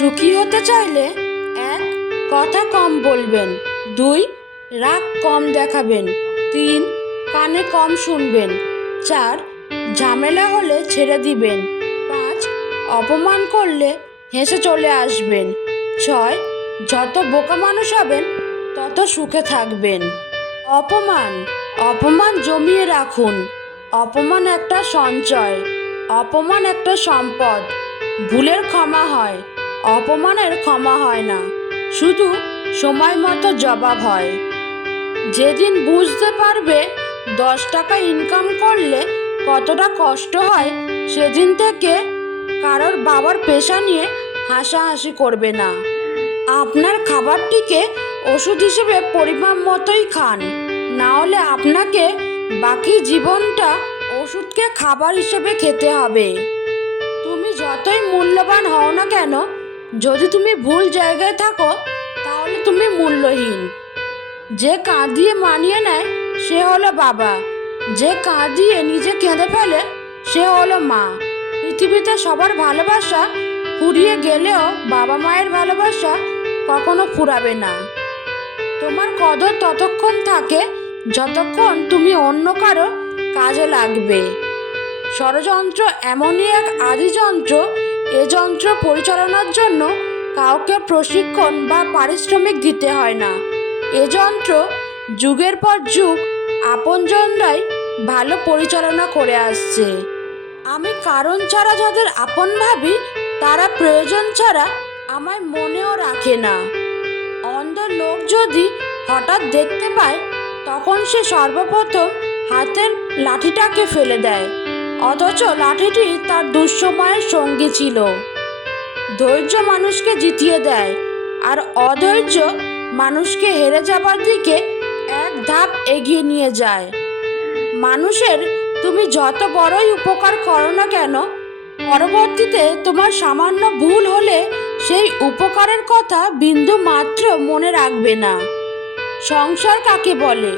সুখী হতে চাইলে, এক, কথা কম বলবেন। দুই, রাগ কম দেখাবেন। তিন, কানে কম শুনবেন। চার, ঝামেলা হলে ছেড়ে দিবেন। পাঁচ, অপমান করলে হেসে চলে আসবেন। ছয়, যত বোকা মানুষ হবেন, তত সুখে থাকবেন। অপমান অপমান জমিয়ে রাখুন। অপমান একটা সঞ্চয়, অপমান একটা সম্পদ। ভুলের ক্ষমা হয়। অপমানের ক্ষমা হয় না। শুধু সময় মতো জবাব হয়। যেদিন বুঝতে পারবে দশ টাকা ইনকাম করলে কতটা কষ্ট হয়, সেদিন থেকে কারোর বাবার পেশা নিয়ে হাসাহাসি করবে না। আপনার খাবারটিকে ওষুধ হিসেবে পরিমাপ মতোই খান। না হলে আপনাকে বাকি জীবনটা ওষুধকে খাবার হিসেবে খেতে হবে। তুমি যতই মূল্যবান হও না কেন যদি তুমি ভুল জায়গায় থাকো, তাহলে তুমি মূল্যহীন। যে কাঁদিয়ে মানিয়ে নেয়, সে হলো বাবা। যে কাঁদিয়ে নিজে কেঁদে ফেলে, সে হলো মা। পৃথিবীতে সবার ভালোবাসা ফুরিয়ে গেলেও বাবা মায়ের ভালোবাসা কখনো ফুরাবে না। তোমার কদর ততক্ষণ থাকে যতক্ষণ তুমি অন্য কারও কাজে লাগবে। ষড়যন্ত্র এমনই এক আদি যন্ত্র এ যন্ত্র পরিচালনার জন্য কাউকে প্রশিক্ষণ বা পারিশ্রমিক দিতে হয় না। এ যন্ত্র যুগের পর যুগ আপনজনরাই ভালো পরিচালনা করে আসছে। আমি কারণ ছাড়া যাদের আপন ভাবি, তারা প্রয়োজন ছাড়া আমায় মনেও রাখে না। অন্ধ লোক যদি হঠাৎ দেখতে পায়, তখন সে সর্বপ্রথম হাতের লাঠিটাকে ফেলে দেয়। অথচ লাঠিটি তার দুঃসময়ের সঙ্গী ছিল। ধৈর্য মানুষকে জিতিয়ে দেয় আর অধৈর্য মানুষকে হেরে যাবার দিকে এক ধাপ এগিয়ে নিয়ে যায়। মানুষের, তুমি যত বড়ই উপকার করো না কেন, পরবর্তীতে তোমার সামান্য ভুল হলে সেই উপকারের কথা বিন্দু মাত্র মনে রাখবে না। সংসার কাকে বলে?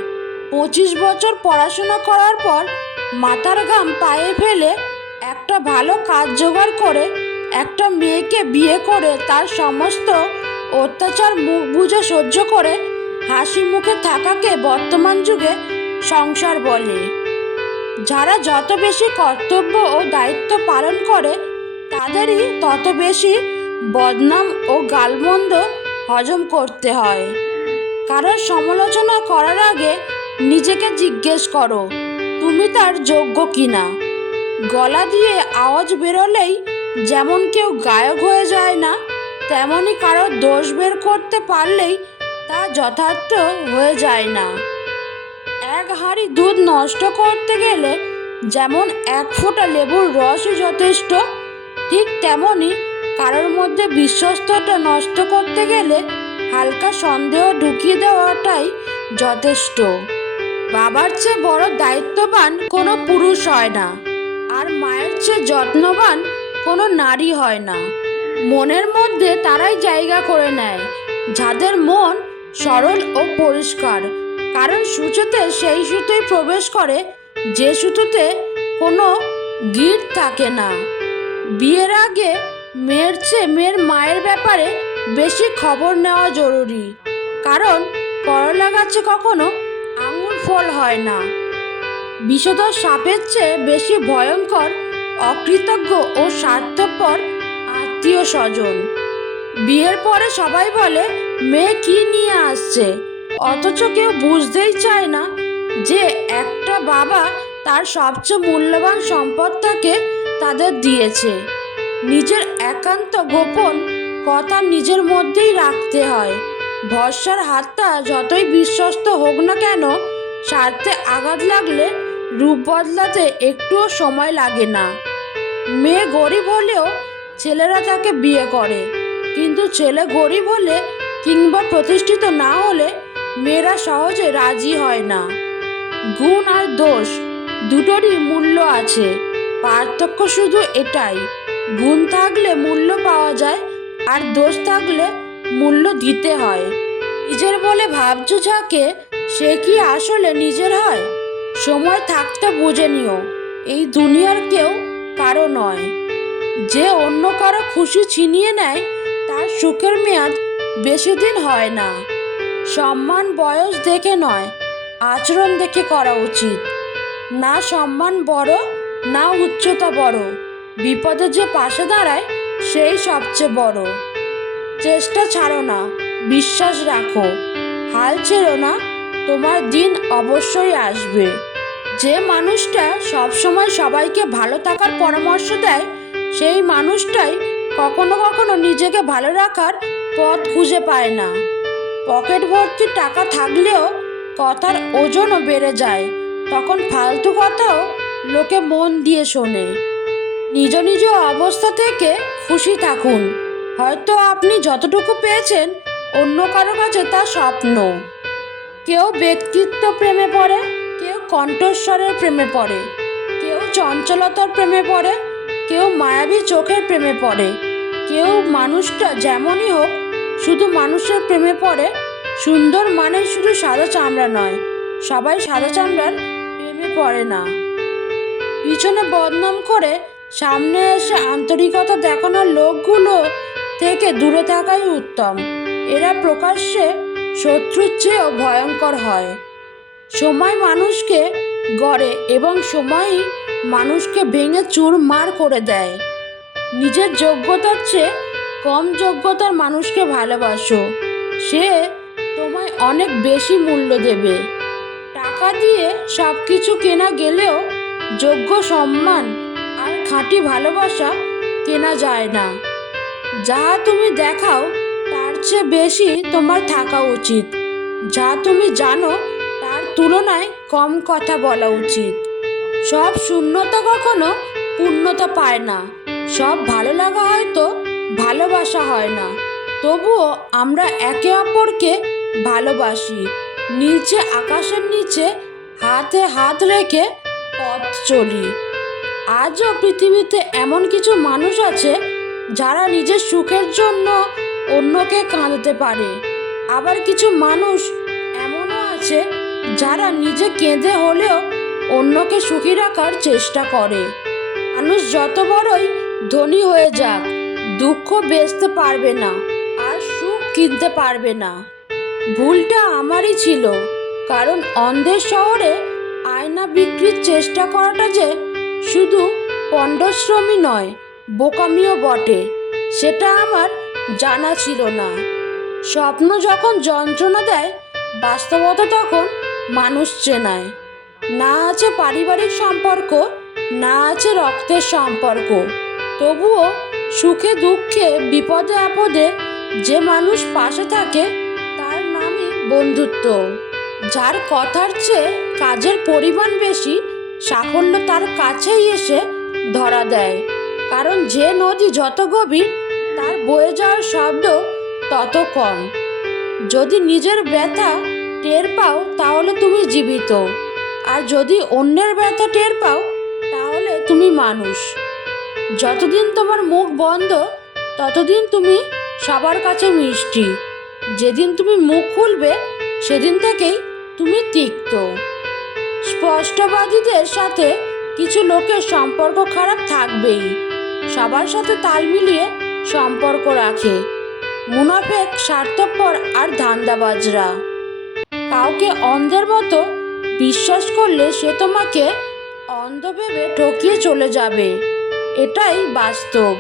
পঁচিশ বছর পড়াশোনা করার পর মাথার ঘাম পায়ে ফেলে একটা ভালো কাজ জোগাড় করে একটা মেয়েকে বিয়ে করে তার সমস্ত অত্যাচার মুখ বুঝে সহ্য করে হাসি মুখে থাকাকে বর্তমান যুগে সংসার বলে। যারা যত বেশি কর্তব্য ও দায়িত্ব পালন করে, তাদেরই তত বেশি বদনাম ও গালমন্দ হজম করতে হয়। কারোর সমালোচনা করার আগে নিজেকে জিজ্ঞেস করো তুমি তার যোগ্য কিনা? গলা দিয়ে আওয়াজ বেরোলেই যেমন কেউ গায়ক হয়ে যায় না তেমনই কারও দোষ বের করতে পারলেই তা যথার্থ হয়ে যায় না। এক হাঁড়ি দুধ নষ্ট করতে গেলে যেমন এক ফোঁটা লেবুর রসই যথেষ্ট, ঠিক তেমনই কারোর মধ্যে বিশ্বস্ততা নষ্ট করতে গেলে হালকা সন্দেহ ঢুকিয়ে দেওয়াটাই যথেষ্ট। বাবার চেয়ে বড় দায়িত্ববান কোনো পুরুষ হয় না, আর মায়ের চেয়ে যত্নবান কোনো নারী হয় না। মনের মধ্যে তারাই জায়গা করে নেয়, যাদের মন সরল ও পরিষ্কার। কারণ সূচোতে সেই সুতোই প্রবেশ করে, যে সুতোতে কোনো গিট থাকে না। বিয়ের আগে মেয়ের চেয়ে মেয়ের মায়ের ব্যাপারে বেশি খবর নেওয়া জরুরি, কারণ করলা গাছে কখনো আঙুর ফল হয় না। বিষধর সাপের চেয়ে বেশি ভয়ঙ্কর, অকৃতজ্ঞ ও স্বার্থপর আত্মীয় স্বজন বিয়ের পরে সবাই বলে, মেয়ে কি নিয়ে আসছে? অথচ কেউ বুঝতেই চায় না যে একটা বাবা তার সবচেয়ে মূল্যবান সম্পদটাকে তাদের দিয়েছে। নিজের একান্ত গোপন কথা নিজের মধ্যেই রাখতে হয়। ভরসার হাতটা যতই বিশ্বস্ত হোক না কেন স্বার্থে আঘাত লাগলে রূপ বদলাতে একটুও সময় লাগে না। মেয়ে গরিব হলেও ছেলেরা তাকে বিয়ে করে। কিন্তু ছেলে গরিব হলে কিংবা প্রতিষ্ঠিত না হলে মেয়েরা সহজে রাজি হয় না। গুণ আর দোষ দুটোরই মূল্য আছে। পার্থক্য শুধু এটাই, গুণ থাকলে মূল্য পাওয়া যায় আর দোষ থাকলে মূল্য দিতে হয়। নিজের বলে ভাবছ যাকে সে কি আসলে নিজের হয়? সময় থাকতে বুঝে নিও, এই দুনিয়ার কেউ কারও নয়। যে অন্য কারও খুশি ছিনিয়ে নেয়, তার সুখের মেয়াদ বেশি দিন হয় না। সম্মান বয়স দেখে নয়, আচরণ দেখে করা উচিত। না সম্মান বড়, না উচ্চতা বড়। বিপদে যে পাশে দাঁড়ায়, সেই সবচেয়ে বড়। চেষ্টা ছাড়ো না, বিশ্বাস রাখো। হাল ছেড়ো না তোমার দিন অবশ্যই আসবে। যে মানুষটা সবসময় সবাইকে ভালো থাকার পরামর্শ দেয়, সেই মানুষটাই কখনো কখনো নিজেকে ভালো রাখার পথ খুঁজে পায় না। পকেট ভর্তি টাকা থাকলেও কথার ওজনও বেড়ে যায়। তখন ফালতু কথাও লোকে মন দিয়ে শোনে। নিজ নিজ অবস্থা থেকে খুশি থাকুন। হয়তো আপনি যতটুকু পেয়েছেন, অন্য কারও কাছে তা স্বপ্ন। কেউ ব্যক্তিত্ব প্রেমে পড়ে, কেউ কণ্ঠস্বরের প্রেমে পড়ে, কেউ চঞ্চলতার প্রেমে পড়ে, কেউ মায়াবী চোখের প্রেমে পড়ে, কেউ মানুষটা যেমনই হোক শুধু মানুষের প্রেমে পড়ে, সুন্দর মানে শুধু সাদা চামড়া নয়, সবাই সাদা চামড়ার প্রেমে পড়ে না। পিছনে বদনাম করে সামনে এসে আন্তরিকতা দেখানোর লোকগুলো থেকে দূরে থাকাই উত্তম। এরা প্রকাশ্যে শত্রুর চেয়েও ভয়ঙ্কর হয়। সময় মানুষকে গড়ে এবং সময়ই মানুষকে ভেঙে চুরমার করে দেয়। নিজের যোগ্যতার চেয়ে কম যোগ্যতার মানুষকে ভালোবাসো। সে তোমায় অনেক বেশি মূল্য দেবে। টাকা দিয়ে সব কিছু কেনা গেলেও যোগ্য সম্মান আর খাঁটি ভালোবাসা কেনা যায় না। যা তুমি দেখাও চেয়ে বেশি তোমার থাকা উচিত। যা তুমি জানো, তার তুলনায় কম কথা বলা উচিত। সব শূন্যতা কখনো পূর্ণতা পায় না। সব ভালো লাগা হয়তো ভালোবাসা হয় না। তবুও আমরা একে অপরকে ভালোবাসি। নিচে আকাশের নিচে হাতে হাত রেখে পথ চলি। আজও পৃথিবীতে এমন কিছু মানুষ আছে যারা নিজের সুখের জন্য অন্যকে কাঁদতে পারে। আবার কিছু মানুষ এমনও আছে যারা নিজে কেঁদে হলেও অন্যকে সুখী রাখার চেষ্টা করে। মানুষ যত বড়ই ধনী হয়ে যাক, দুঃখ বেচতে পারবে না আর সুখ কিনতে পারবে না। ভুলটা আমারই ছিল, কারণ অন্ধের শহরে আয়না বিক্রির চেষ্টা করাটা যে শুধু পণ্ডশ্রমী নয়, বোকামিও বটে। সেটা আমার জানা ছিল না। স্বপ্ন যখন যন্ত্রণা দেয়, বাস্তবতা তখন মানুষ চেনায়। না আছে পারিবারিক সম্পর্ক, না আছে রক্তের সম্পর্ক। তবুও সুখে, দুঃখে, বিপদে, আপদে যে মানুষ পাশে থাকে, তার নামই বন্ধুত্ব। যার কথার চেয়ে কাজের পরিমাণ বেশি, সাফল্য তার কাছেই এসে ধরা দেয়। কারণ যে নদী যত গভীর তার বয়ে যাওয়ার শব্দ তত কম। যদি নিজের ব্যথা টের পাও, তাহলে তুমি জীবিত। আর যদি অন্যের ব্যথা টের পাও, তাহলে তুমি মানুষ। যতদিন তোমার মুখ বন্ধ, ততদিন তুমি সবার কাছে মিষ্টি। যেদিন তুমি মুখ খুলবে, সেদিন থেকেই তুমি তিক্ত। স্পষ্টবাদীদের সাথে কিছু লোকের সম্পর্ক খারাপ থাকবেই। সবার সাথে তাল মিলিয়ে সম্পর্ক রাখে। মুনাফেক স্বার্থপর আর ধান্দাবাজরা। কাউকে অন্ধের মতো বিশ্বাস করলে সে তোমাকে অন্ধ ভেবে ঠকিয়ে চলে যাবে। এটাই বাস্তব।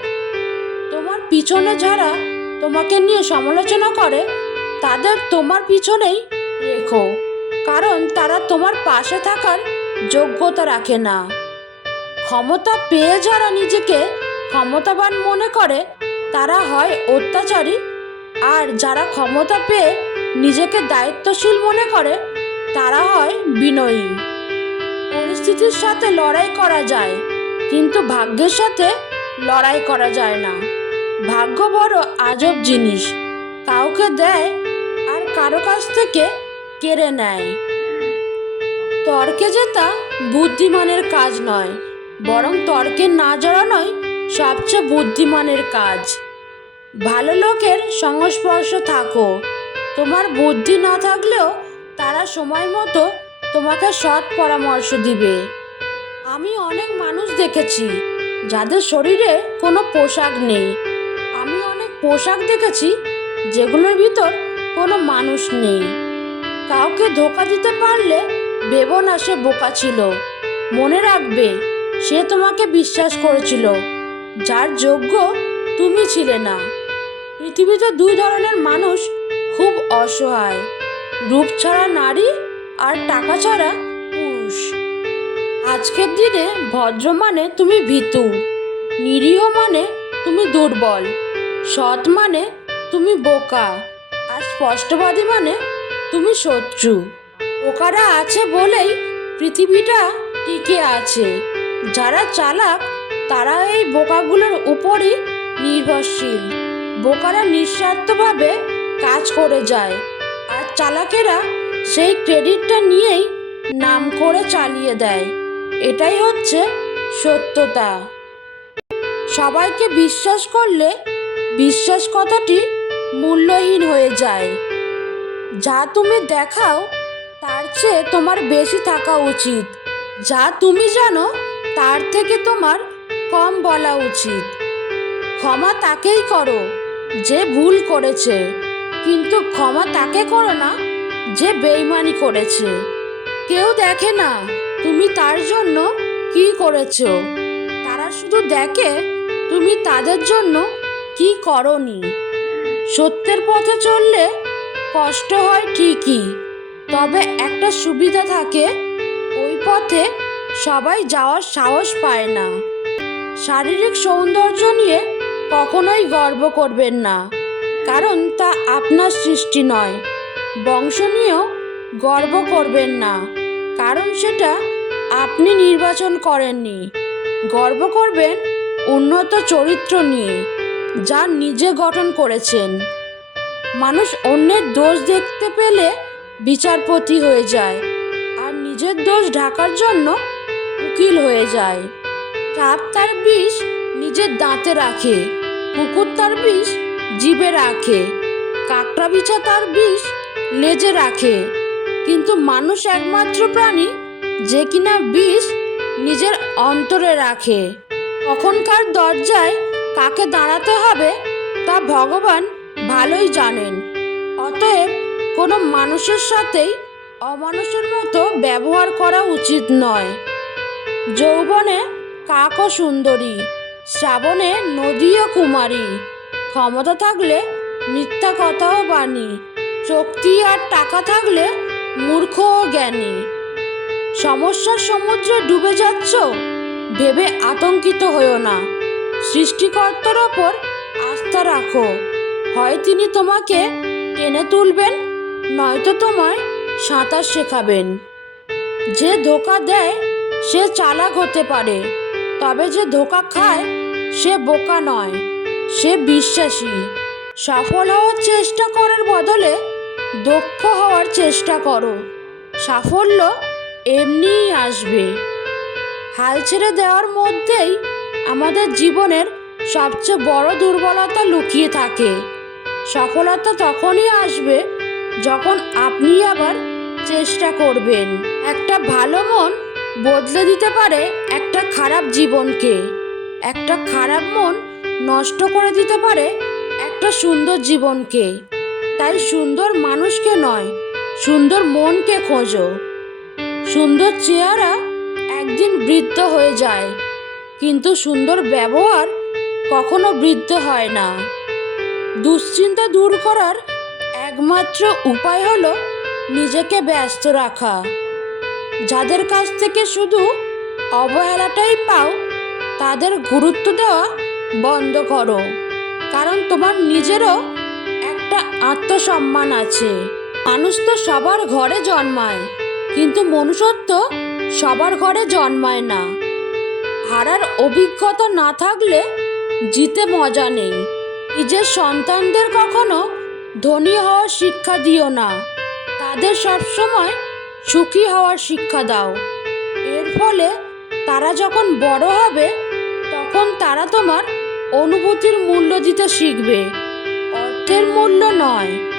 তোমার পিছনে যারা তোমাকে নিয়ে সমালোচনা করে, তাদের তোমার পিছনেই রেখো। কারণ তারা তোমার পাশে থাকার যোগ্যতা রাখে না। ক্ষমতা পেয়ে যারা নিজেকে ক্ষমতাবান মনে করে তারা হয় অত্যাচারী। আর যারা ক্ষমতা পেয়ে নিজেকে দায়িত্বশীল মনে করে, তারা হয় বিনয়ী। পরিস্থিতির সাথে লড়াই করা যায়, কিন্তু ভাগ্যের সাথে লড়াই করা যায় না। ভাগ্য বড় আজব জিনিস, কাউকে দেয় আর কারও কাছ থেকে কেড়ে নেয়। তর্কে জেতা বুদ্ধিমানের কাজ নয়, বরং তর্কে না জড়ানোই সবচেয়ে বুদ্ধিমানের কাজ। ভালো লোকের সংস্পর্শ থাকো। তোমার বুদ্ধি না থাকলেও তারা সময় মতো তোমাকে সৎ পরামর্শ দিবে। আমি অনেক মানুষ দেখেছি যাদের শরীরে কোনো পোশাক নেই। আমি অনেক পোশাক দেখেছি যেগুলোর ভিতর কোনো মানুষ নেই। কাউকে ধোকা দিতে পারলে ভেবো না সে বোকা ছিল। মনে রাখবে সে তোমাকে বিশ্বাস করেছিল। যার যোগ্য তুমি ছিলে না। পৃথিবীতে দুই ধরনের মানুষ খুব অসহায়। রূপ ছাড়া নারী আর টাকা ছাড়া পুরুষ। আজকের দিনে ভদ্র মানে তুমি ভীতু, নিরীহ মানে তুমি দুর্বল, সৎ মানে তুমি বোকা, আর স্পষ্টবাদী মানে তুমি শত্রু। বোকারা আছে বলেই পৃথিবীটা টিকে আছে। যারা চালাক তারা এই বোকাগুলোর উপরই নির্ভরশীল। বোকারা নিঃস্বার্থভাবে কাজ করে যায় আর চালাকেরা সেই ক্রেডিটটা নিয়েই নাম করে চালিয়ে দেয়। এটাই হচ্ছে সত্যতা। সবাইকে বিশ্বাস করলে বিশ্বাস কথাটি মূল্যহীন হয়ে যায়। যা তুমি দেখাও, তার চেয়ে তোমার বেশি থাকা উচিত। যা তুমি জানো, তার থেকে তোমার কম বলা উচিত। ক্ষমা তাকেই করো যে ভুল করেছে, কিন্তু ক্ষমা তাকে করো না যে বেইমানি করেছে। কেউ দেখে না তুমি তার জন্য কি করেছ। তারা শুধু দেখে তুমি তাদের জন্য কি করনি। সত্যের পথে চললে কষ্ট হয় ঠিকই, তবে একটা সুবিধা থাকে, ওই পথে সবাই যাওয়ার সাহস পায় না। শারীরিক সৌন্দর্য নিয়ে কখনোই গর্ব করবেন না। কারণ তা আপনার সৃষ্টি নয়। বংশ নিয়েও গর্ব করবেন না। কারণ সেটা আপনি নির্বাচন করেননি। গর্ব করবেন উন্নত চরিত্র নিয়ে, যা নিজে গঠন করেছেন। মানুষ অন্যের দোষ দেখতে পেলে বিচারপতি হয়ে যায়, আর নিজের দোষ ঢাকার জন্য উকিল হয়ে যায়। সাপ তার বিষ নিজের দাঁতে রাখে কুকুর তার বিষ জিভে রাখে, কাকড়া বিছা তার বিষ লেজে রাখে। কিন্তু মানুষ একমাত্র প্রাণী যে কিনা বিষ নিজের অন্তরে রাখে। কখনকার দরজায় কাকে দাঁড়াতে হবে তা ভগবান ভালোই জানেন। অতএব কোনো মানুষের সাথেই অমানুষের মতো ব্যবহার করা উচিত নয়। যৌবনে কাকও সুন্দরী। শ্রাবণে নদীও কুমারী। ক্ষমতা থাকলে মিথ্যা কথাও বাণী। শক্তি আর টাকা থাকলে মূর্খ ও জ্ঞানী। সমস্যার সমুদ্রে ডুবে যাচ্ছ, ভেবে আতঙ্কিত হয়েও না। সৃষ্টিকর্তার ওপর আস্থা রাখো। হয় তিনি তোমাকে টেনে তুলবেন, নয়তো তোমায় সাঁতার শেখাবেন। যে ধোকা দেয়, সে চালাক হতে পারে। তবে যে ধোকা খায়, সে বোকা নয়, সে বিশ্বাসী। সফল হওয়ার চেষ্টা করার বদলে দক্ষ হওয়ার চেষ্টা করো। সাফল্য এমনিই আসবে। হাল ছেড়ে দেওয়ার মধ্যেই আমাদের জীবনের সবচেয়ে বড় দুর্বলতা লুকিয়ে থাকে। সফলতা তখনই আসবে যখন আপনি আবার চেষ্টা করবেন। একটা ভালো মন বদলে দিতে পারে খারাপ জীবনকে। একটা খারাপ মন নষ্ট করে দিতে পারে একটা সুন্দর জীবনকে। তাই সুন্দর মানুষকে নয়, সুন্দর মনকে খোঁজো। সুন্দর চেহারা একদিন বৃদ্ধ হয়ে যায়, কিন্তু সুন্দর ব্যবহার কখনো বৃদ্ধ হয় না। দুশ্চিন্তা দূর করার একমাত্র উপায় হলো নিজেকে ব্যস্ত রাখা। যাদের কাছ থেকে শুধু অবহেলাটাই পাও, তাদের গুরুত্ব দেওয়া বন্ধ করো। কারণ তোমার নিজেরও একটা আত্মসম্মান আছে। মানুষ তো সবার ঘরে জন্মায়, কিন্তু মনুষ্যত্ব সবার ঘরে জন্মায় না। হারার অভিজ্ঞতা না থাকলে জিতে মজা নেই। নিজের সন্তানদের কখনো ধনী হওয়ার শিক্ষা দিও না, তাদের সবসময় সুখী হওয়ার শিক্ষা দাও। এর ফলে তারা যখন বড় হবে তখন তারা তোমার অনুভূতির মূল্য দিতে শিখবে। অর্থের মূল্য নয়।